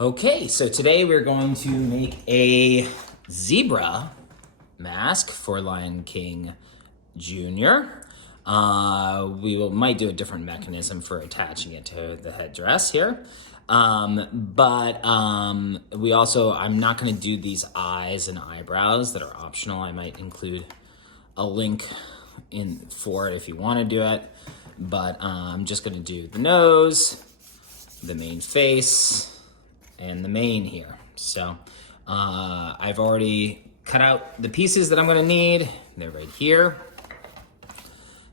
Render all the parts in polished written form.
Okay, so today we're going to make a zebra mask for Lion King Jr. Might do a different mechanism for attaching it to the headdress here. I'm not going to do these eyes and eyebrows that are optional. I might include a link for it if you want to do it. But I'm just going to do the nose, the main face, and the mane here. So I've already cut out the pieces that I'm going to need. They're right here.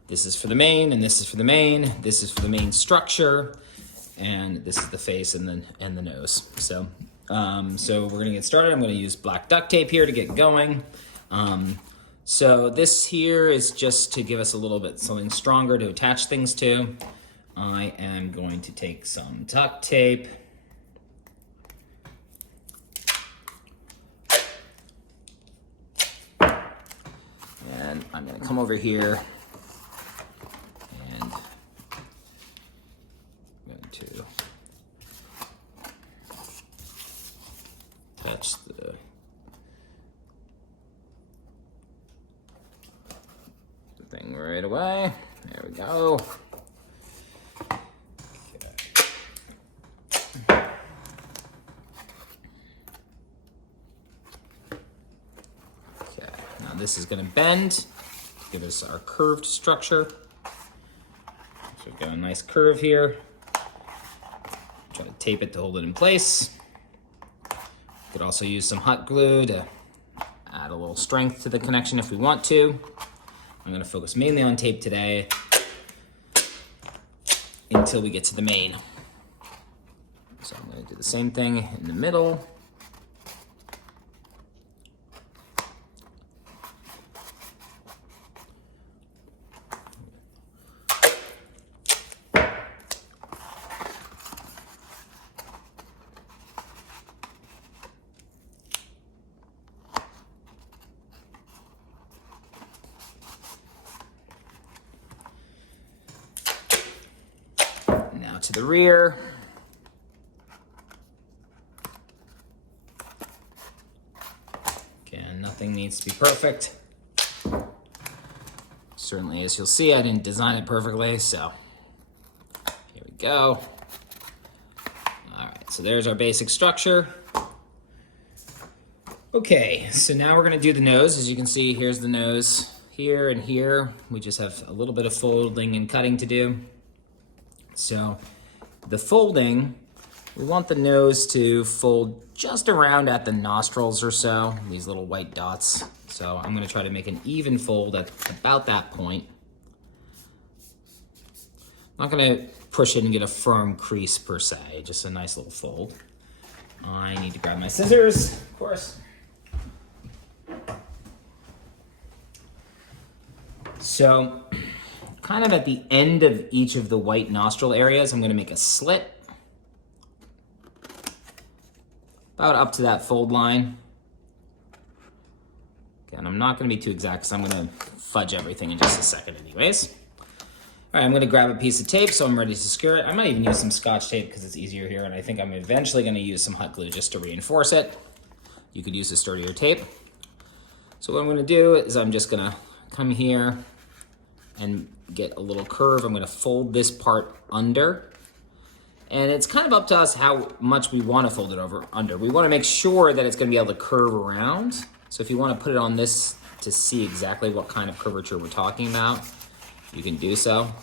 This is for the mane, and this is for the mane. This is for the main structure, and this is the face and the nose. So we're going to get started. I'm going to use black duct tape here to get going. So this here is just to give us a little bit something stronger to attach things to. I am going to take some duct tape. And I'm going to come over here and I'm going to attach the thing right away. There we go. This is going to bend to give us our curved structure. So we've got a nice curve here. Try to tape it to hold it in place. Could also use some hot glue to add a little strength to the connection if we want to. I'm going to focus mainly on tape today until we get to the mane. So I'm going to do the same thing in the middle. Now to the rear. Again, nothing needs to be perfect. Certainly, as you'll see, I didn't design it perfectly, so here we go. All right, so there's our basic structure. Okay, so now we're gonna do the nose. As you can see, here's the nose here and here. We just have a little bit of folding and cutting to do. So the folding, we want the nose to fold just around at the nostrils or so, these little white dots. So I'm gonna try to make an even fold at about that point. I'm not gonna push it and get a firm crease per se, just a nice little fold. I need to grab my scissors, of course. So, kind of at the end of each of the white nostril areas, I'm going to make a slit. About up to that fold line. Again, I'm not going to be too exact because I'm going to fudge everything in just a second anyways. All right, I'm going to grab a piece of tape so I'm ready to secure it. I might even use some Scotch tape because it's easier here, and I think I'm eventually going to use some hot glue just to reinforce it. You could use a sturdier tape. So what I'm going to do is I'm just going to come here and get a little curve. I'm going to fold this part under. And it's kind of up to us how much we want to fold it under. We want to make sure that it's going to be able to curve around. So if you want to put it on this to see exactly what kind of curvature we're talking about, you can do so.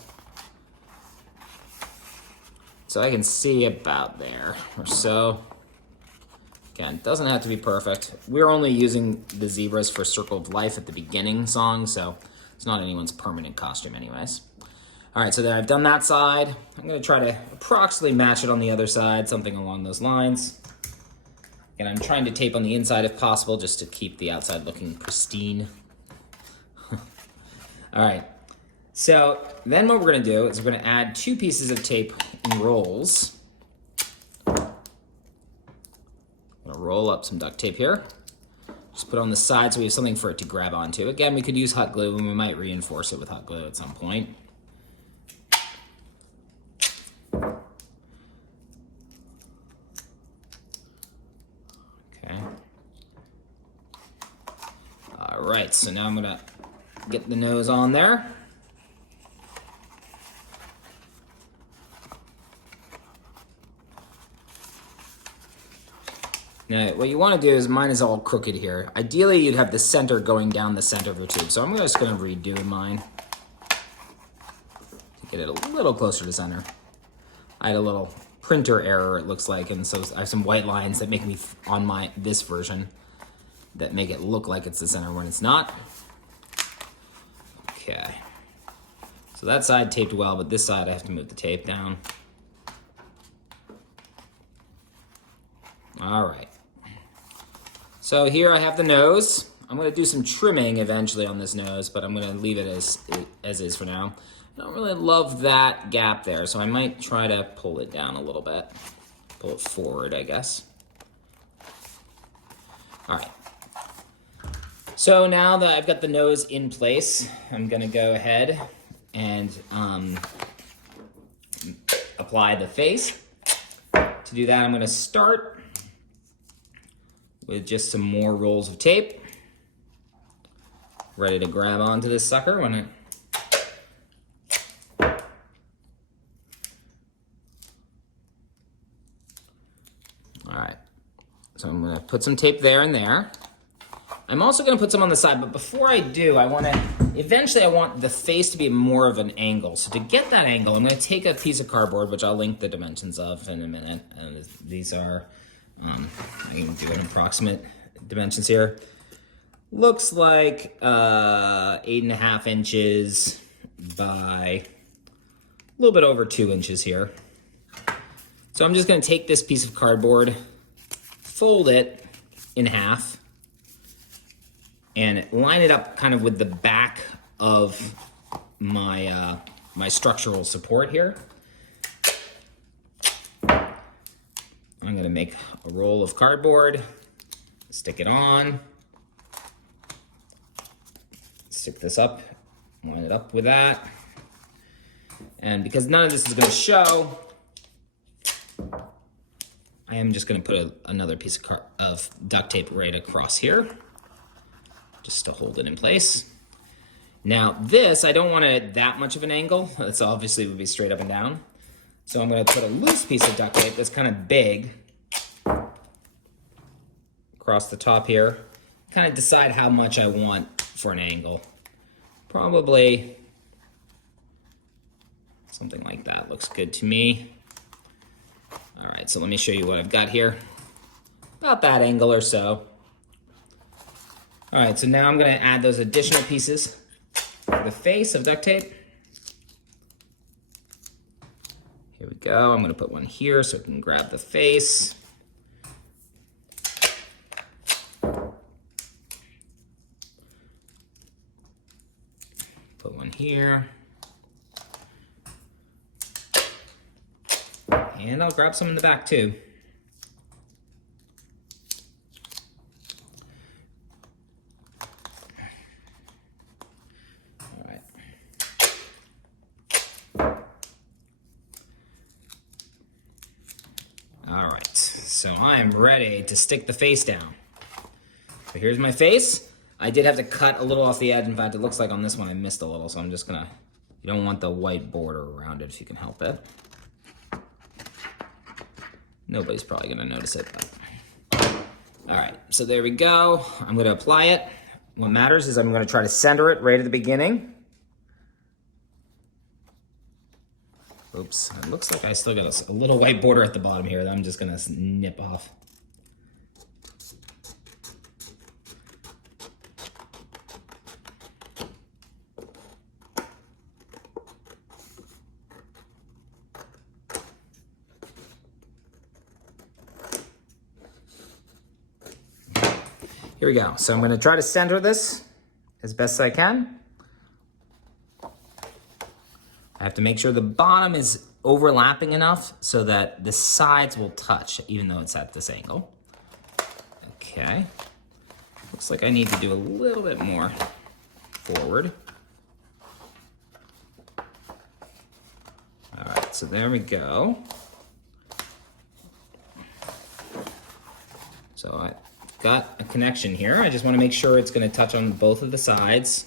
So I can see about there or so. Again, it doesn't have to be perfect. We're only using the zebras for Circle of Life at the beginning song, so it's not anyone's permanent costume anyways. All right, so then I've done that side. I'm gonna try to approximately match it on the other side, something along those lines. And I'm trying to tape on the inside if possible, just to keep the outside looking pristine. All right, so then what we're gonna do is we're gonna add 2 pieces of tape in rolls. I'm gonna roll up some duct tape here. Just put it on the side so we have something for it to grab onto. Again, we could use hot glue and we might reinforce it with hot glue at some point. right, so now I'm gonna get the nose on there. Now, what you want to do is, mine is all crooked here. Ideally, you'd have the center going down the center of your tube. So I'm just going to redo mine to get it a little closer to center. I had a little printer error, it looks like, and so I have some white lines that make me, on this version, that make it look like it's the center when it's not. Okay. So that side taped well, but this side I have to move the tape down. All right. So here I have the nose. I'm going to do some trimming eventually on this nose, but I'm going to leave it as is for now. I don't really love that gap there, so I might try to pull it down a little bit. Pull it forward, I guess. All right. So now that I've got the nose in place, I'm going to go ahead and apply the face. To do that, I'm going to start with just some more rolls of tape. Ready to grab onto this sucker when it... All right, so I'm gonna put some tape there and there. I'm also gonna put some on the side, but before I do, eventually I want the face to be more of an angle. So to get that angle, I'm gonna take a piece of cardboard, which I'll link the dimensions of in a minute. And these are, I can do an approximate dimensions here. Looks like 8.5 inches by a little bit over 2 inches here. So I'm just gonna take this piece of cardboard, fold it in half, and line it up kind of with the back of my, my structural support here. I'm gonna make a roll of cardboard, stick it on, stick this up, line it up with that. And because none of this is gonna show, I am just gonna put another piece of duct tape right across here, just to hold it in place. Now this, I don't want it that much of an angle. It's obviously would be straight up and down. So I'm gonna put a loose piece of duct tape that's kind of big across the top here. Kind of decide how much I want for an angle. Probably something like that looks good to me. All right, so let me show you what I've got here. About that angle or so. All right, so now I'm gonna add those additional pieces for the face of duct tape. Here we go, I'm gonna put one here so I can grab the face. Put one here. And I'll grab some in the back too. All right. All right, so I am ready to stick the face down. So here's my face. I did have to cut a little off the edge. In fact, it looks like on this one I missed a little, so I'm just gonna, you don't want the white border around it if you can help it. Nobody's probably gonna notice it, but. All right, so there we go. I'm gonna apply it. What matters is I'm gonna try to center it right at the beginning. Oops, it looks like I still got a little white border at the bottom here that I'm just gonna nip off. Here we go. So I'm going to try to center this as best I can. I have to make sure the bottom is overlapping enough so that the sides will touch, even though it's at this angle. Okay. Looks like I need to do a little bit more forward. All right, so there we go. So I got a connection here. I just want to make sure it's going to touch on both of the sides.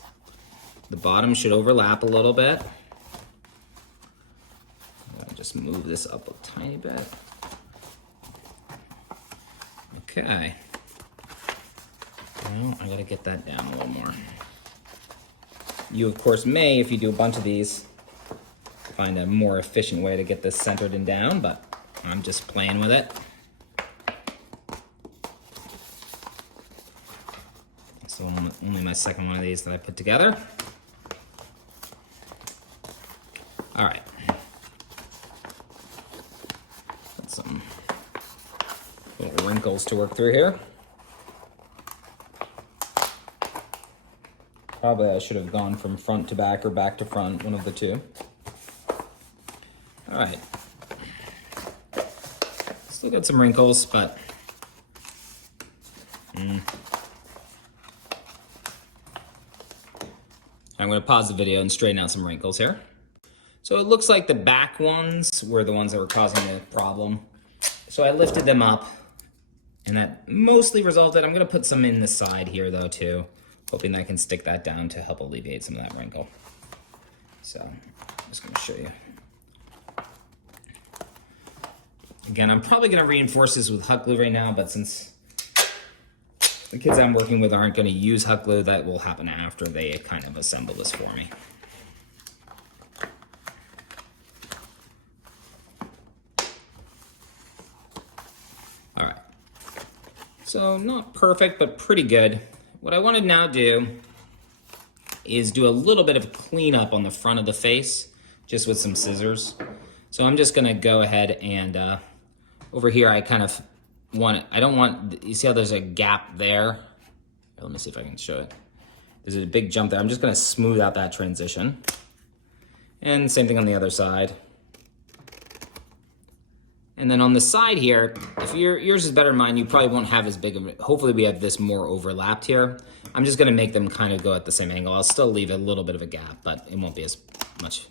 The bottom should overlap a little bit. I'll just move this up a tiny bit. Okay. Now I gotta get that down a little more. You, of course, may, if you do a bunch of these, find a more efficient way to get this centered and down, but I'm just playing with it. So only my second one of these that I put together. All right. Got some little wrinkles to work through here. Probably I should have gone from front to back or back to front, one of the two. All right. Still got some wrinkles, but I'm going to pause the video and straighten out some wrinkles here. So it looks like the back ones were the ones that were causing the problem. So I lifted them up, and that mostly resulted. I'm going to put some in the side here, though, too, hoping that I can stick that down to help alleviate some of that wrinkle. So I'm just going to show you. Again, I'm probably going to reinforce this with hot glue right now, but since the kids I'm working with aren't going to use hot glue, that will happen after they kind of assemble this for me. All right. So not perfect, but pretty good. What I want to now do is do a little bit of a cleanup on the front of the face, just with some scissors. So I'm just going to go ahead and over here, I kind of want it. I don't want, you see how there's a gap there? Let me see if I can show it. There's a big jump there. I'm just going to smooth out that transition. And same thing on the other side. And then on the side here, if yours is better than mine, you probably won't have as big of it. Hopefully we have this more overlapped here. I'm just going to make them kind of go at the same angle. I'll still leave a little bit of a gap, but it won't be as much.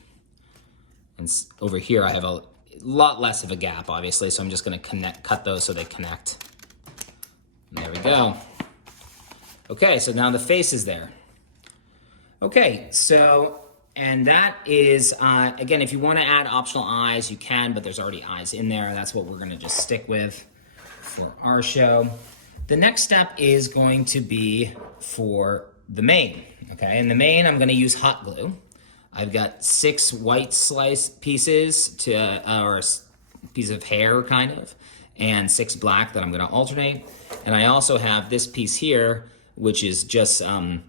And over here I have a lot less of a gap, obviously, so I'm just going to cut those so they connect. And there we go. Okay, so now the face is there. Okay, so, and that is, again, if you want to add optional eyes, you can, but there's already eyes in there. That's what we're going to just stick with for our show. The next step is going to be for the mane, okay? In the mane, I'm going to use hot glue. I've got 6 white slice pieces or a piece of hair, kind of, and 6 black that I'm going to alternate. And I also have this piece here, which is just a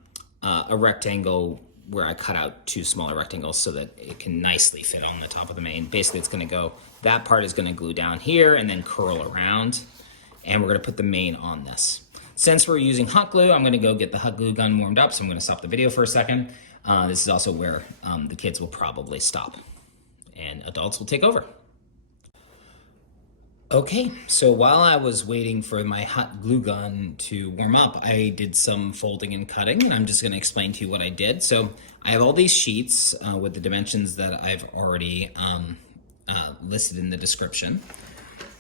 rectangle where I cut out 2 smaller rectangles so that it can nicely fit on the top of the mane. Basically, it's going to go, that part is going to glue down here and then curl around, and we're going to put the mane on this. Since we're using hot glue, I'm going to go get the hot glue gun warmed up, so I'm going to stop the video for a second. This is also where the kids will probably stop and adults will take over. Okay, so while I was waiting for my hot glue gun to warm up, I did some folding and cutting, and I'm just going to explain to you what I did. So I have all these sheets with the dimensions that I've already listed in the description.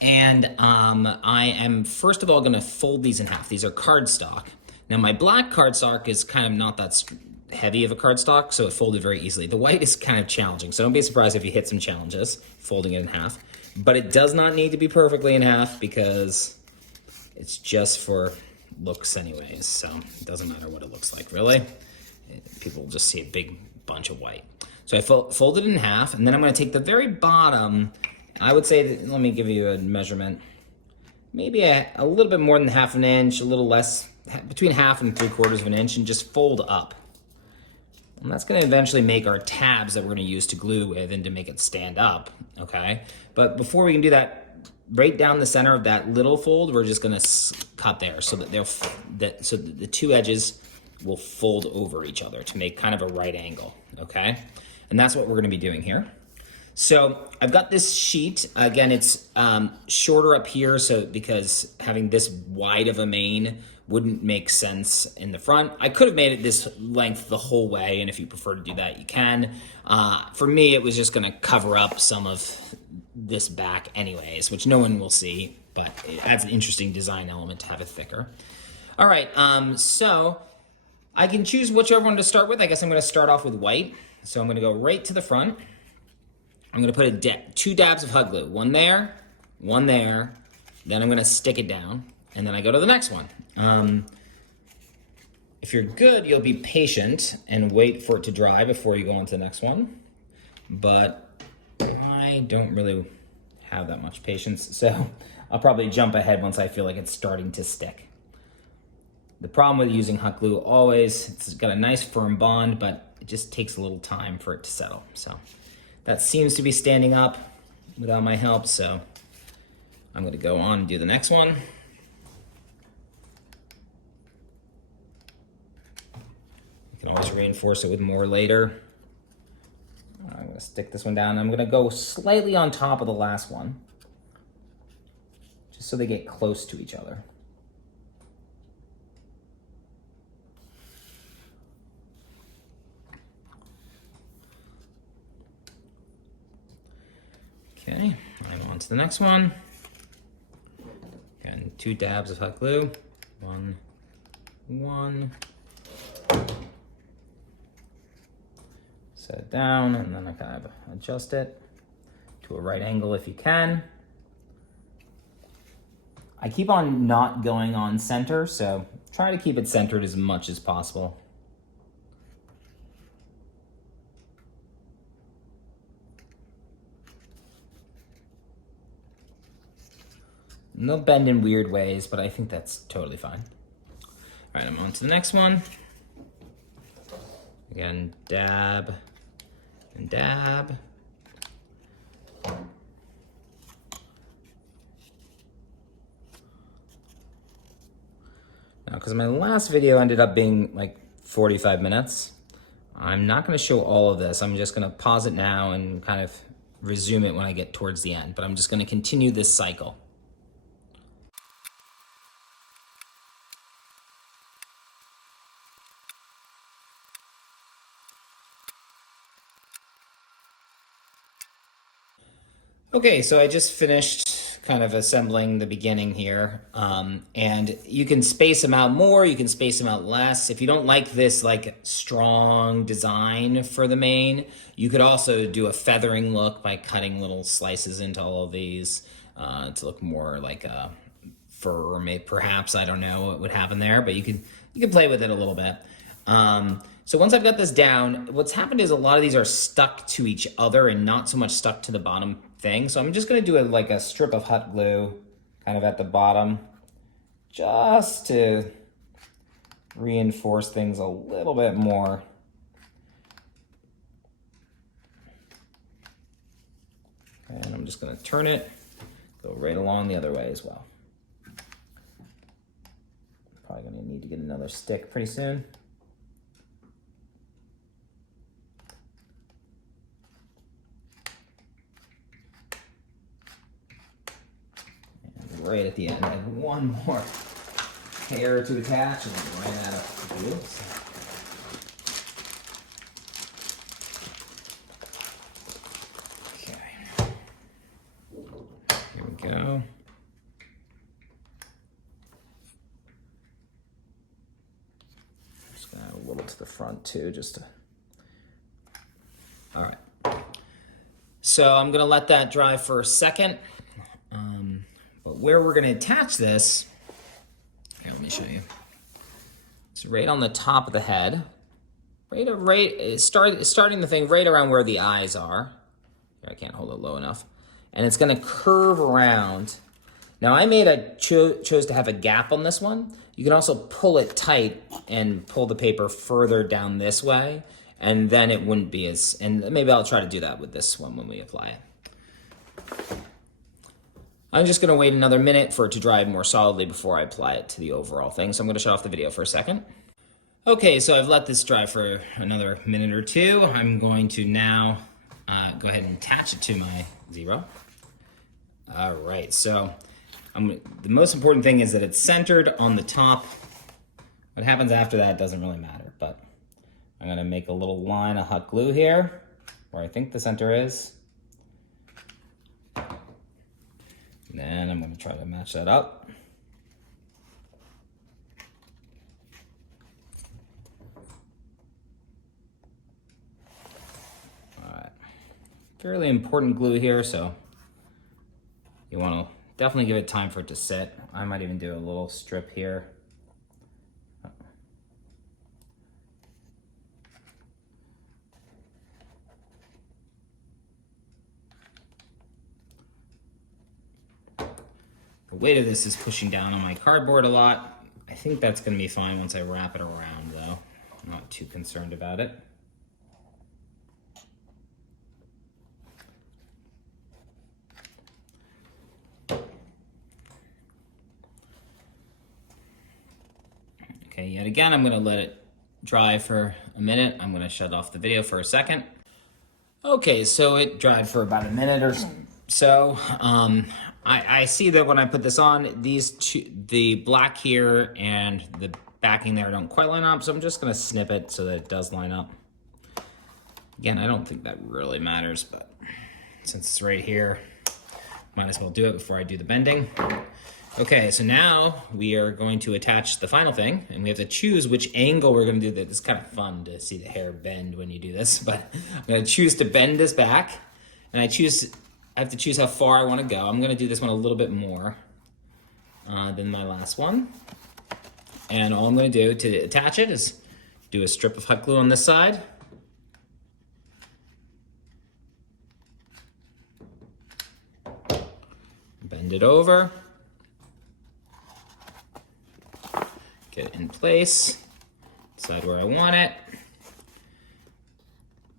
And I am first of all going to fold these in half. These are cardstock. Now my black cardstock is kind of not that heavy of a cardstock, so it folded very easily. The white is kind of challenging, so don't be surprised if you hit some challenges folding it in half. But it does not need to be perfectly in half because it's just for looks anyways, so it doesn't matter what it looks like, really. People will just see a big bunch of white. So I fold it in half, and then I'm going to take the very bottom. I would say, that, let me give you a measurement, maybe a little bit more than ½ an inch, a little less, between 1/2 and 3/4 of an inch, and just fold up. And that's going to eventually make our tabs that we're going to use to glue with and to make it stand up, okay? But before we can do that, right down the center of that little fold, we're just going to cut there so that so the 2 edges will fold over each other to make kind of a right angle, okay? And that's what we're going to be doing here. So I've got this sheet. Again, it's shorter up here, so because having this wide of a mane wouldn't make sense in the front. I could have made it this length the whole way, and if you prefer to do that, you can. For me, it was just gonna cover up some of this back anyways, which no one will see, but it adds an interesting design element to have it thicker. All right, so I can choose whichever one to start with. I guess I'm gonna start off with white. So I'm gonna go right to the front. I'm gonna put two dabs of hot glue. One there, then I'm gonna stick it down, and then I go to the next one. If you're good, you'll be patient and wait for it to dry before you go on to the next one. But I don't really have that much patience, so I'll probably jump ahead once I feel like it's starting to stick. The problem with using hot glue always, it's got a nice firm bond, but it just takes a little time for it to settle. So that seems to be standing up without my help, so I'm gonna go on and do the next one. You can always reinforce it with more later. I'm gonna stick this one down. I'm gonna go slightly on top of the last one, just so they get close to each other. Okay, I'm on to the next one. And 2 dabs of hot glue. One. Set it down, and then I kind of adjust it to a right angle if you can. I keep on not going on center, so try to keep it centered as much as possible. And they'll bend in weird ways, but I think that's totally fine. All right, I'm on to the next one. Again, dab and dab. Now, because my last video ended up being like 45 minutes, I'm not gonna show all of this. I'm just gonna pause it now and kind of resume it when I get towards the end, but I'm just gonna continue this cycle. Okay, so I just finished kind of assembling the beginning here, and you can space them out more, you can space them out less. If you don't like this like strong design for the mane, you could also do a feathering look by cutting little slices into all of these to look more like a fur, or maybe perhaps, I don't know what would happen there, but you can play with it a little bit. So once I've got this down, what's happened is a lot of these are stuck to each other and not so much stuck to the bottom thing. So I'm just gonna do like a strip of hot glue kind of at the bottom, just to reinforce things a little bit more. And I'm just gonna turn it, go right along the other way as well. Probably gonna need to get another stick pretty soon. Right at the end, I have one more hair to attach and I ran out of glue. Okay, here we go. Just gonna add a little to the front too, just to. All right. So I'm gonna let that dry for a second. But where we're gonna attach this, here, let me show you. It's right on the top of the head, starting the thing right around where the eyes are. Here, I can't hold it low enough. And it's gonna curve around. Now I chose to have a gap on this one. You can also pull it tight and pull the paper further down this way, and then it wouldn't be as, and maybe I'll try to do that with this one when we apply it. I'm just gonna wait another minute for it to dry more solidly before I apply it to the overall thing. So I'm gonna shut off the video for a second. Okay, so I've let this dry for another minute or two. I'm going to now go ahead and attach it to my zero. All right, so the most important thing is that it's centered on the top. What happens after that doesn't really matter, but I'm gonna make a little line of hot glue here where I think the center is. And then I'm gonna try to match that up. fairly important glue here, so you want to definitely give it time for it to sit. I might even do a little strip here. The weight of this is pushing down on my cardboard a lot. I think that's going to be fine once I wrap it around, though. I'm not too concerned about it. Okay, yet again, I'm going to let it dry for a minute. I'm going to shut off the video for a second. Okay, so it dried for about a minute or so. I see that when I put this on, these two, the black here and the backing there don't quite line up, so I'm just gonna snip it so that it does line up. Again, I don't think that really matters, but since it's right here, might as well do it before I do the bending. Okay, so now we are going to attach the final thing, and we have to choose which angle we're gonna do that. It's kind of fun to see the hair bend when you do this, but I'm gonna choose to bend this back, and I have to choose how far I want to go. I'm going to do this one a little bit more than my last one. And all I'm going to do to attach it is do a strip of hot glue on this side. Bend it over. Get it in place. Decide where I want it.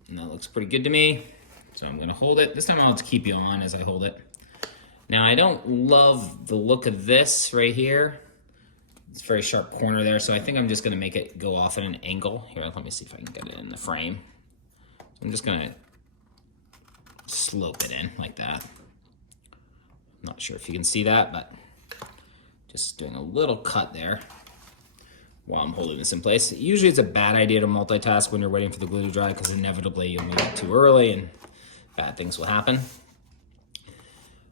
And that looks pretty good to me. So I'm going to hold it. This time I'll just keep you on as I hold it. Now I don't love the look of this right here. It's a very sharp corner there, so I think I'm just going to make it go off at an angle. Here, let me see if I can get it in the frame. So I'm just going to slope it in like that. I'm not sure if you can see that, but just doing a little cut there while I'm holding this in place. Usually it's a bad idea to multitask when you're waiting for the glue to dry because inevitably you'll make it too early and bad things will happen.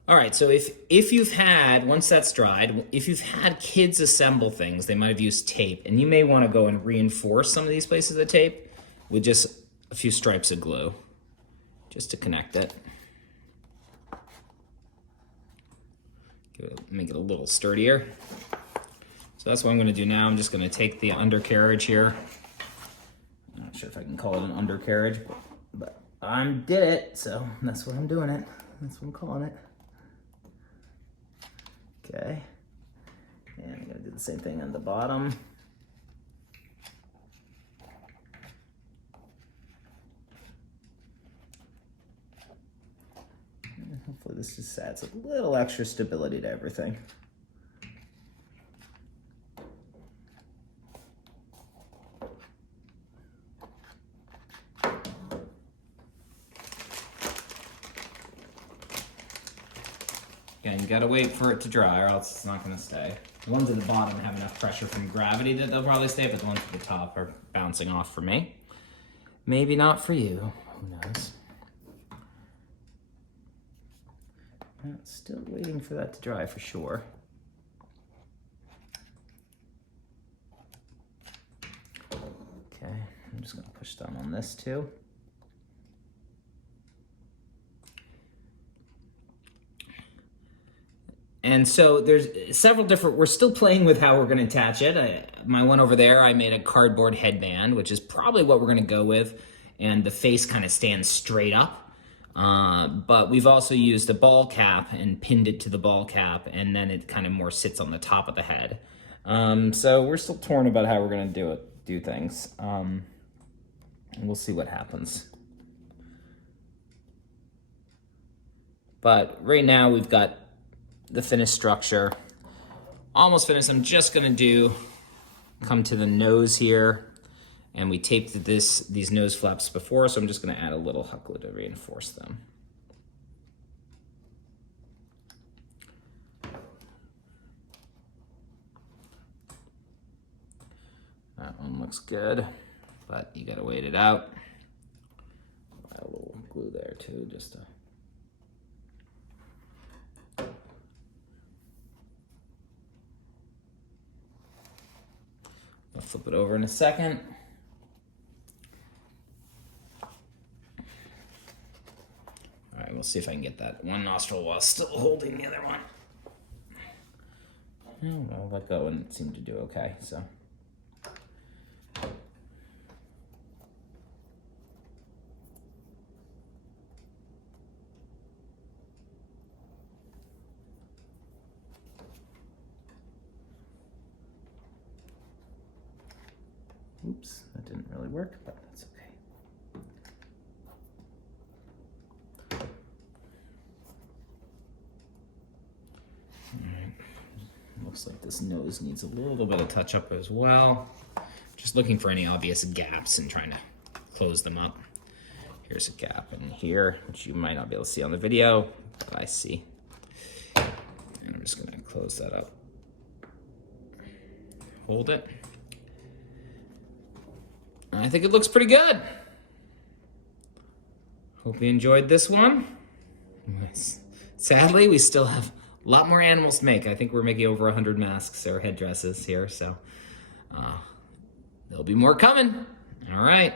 All right, so if you've had, once that's dried, if you've had kids assemble things, they might have used tape, and you may want to go and reinforce some of these places of the tape with just a few stripes of glue, just to connect it. Make it a little sturdier. So that's what I'm going to do now. I'm just going to take the undercarriage here. I'm not sure if I can call it an undercarriage, but I did it, so that's what I'm doing it. That's what I'm calling it. Okay. And I'm going to do the same thing on the bottom. And hopefully this just adds a little extra stability to everything. Again, you gotta wait for it to dry or else it's not gonna stay. The ones at the bottom have enough pressure from gravity that they'll probably stay, but the ones at the top are bouncing off for me. Maybe not for you, who knows? Still waiting for that to dry for sure. Okay, I'm just gonna push down on this too. And so there's several different, we're still playing with how we're going to attach it. My one over there, I made a cardboard headband, which is probably what we're going to go with. And the face kind of stands straight up. But we've also used a ball cap and pinned it to the ball cap. And then it kind of more sits on the top of the head. So we're still torn about how we're going to do things. And we'll see what happens. But right now we've got the finished structure almost finished. I'm just gonna come to the nose here, and we taped these nose flaps before, so I'm just gonna add a little hot glue to reinforce them. That one looks good, but you gotta wait it out. Add a little glue there too, just to I'll flip it over in a second. Let's see if I can get that one nostril while still holding the other one. I don't know, let go and it seemed to do okay, so. Oops, that didn't really work, but that's okay. All right. Looks like this nose needs a little bit of touch up as well. Just looking for any obvious gaps and trying to close them up. Here's a gap in here, which you might not be able to see on the video, but I see. And I'm just gonna close that up. Hold it. I think it looks pretty good. Hope you enjoyed this one. Sadly, we still have a lot more animals to make. I think we're making over 100 masks or headdresses here, so there'll be more coming. All right.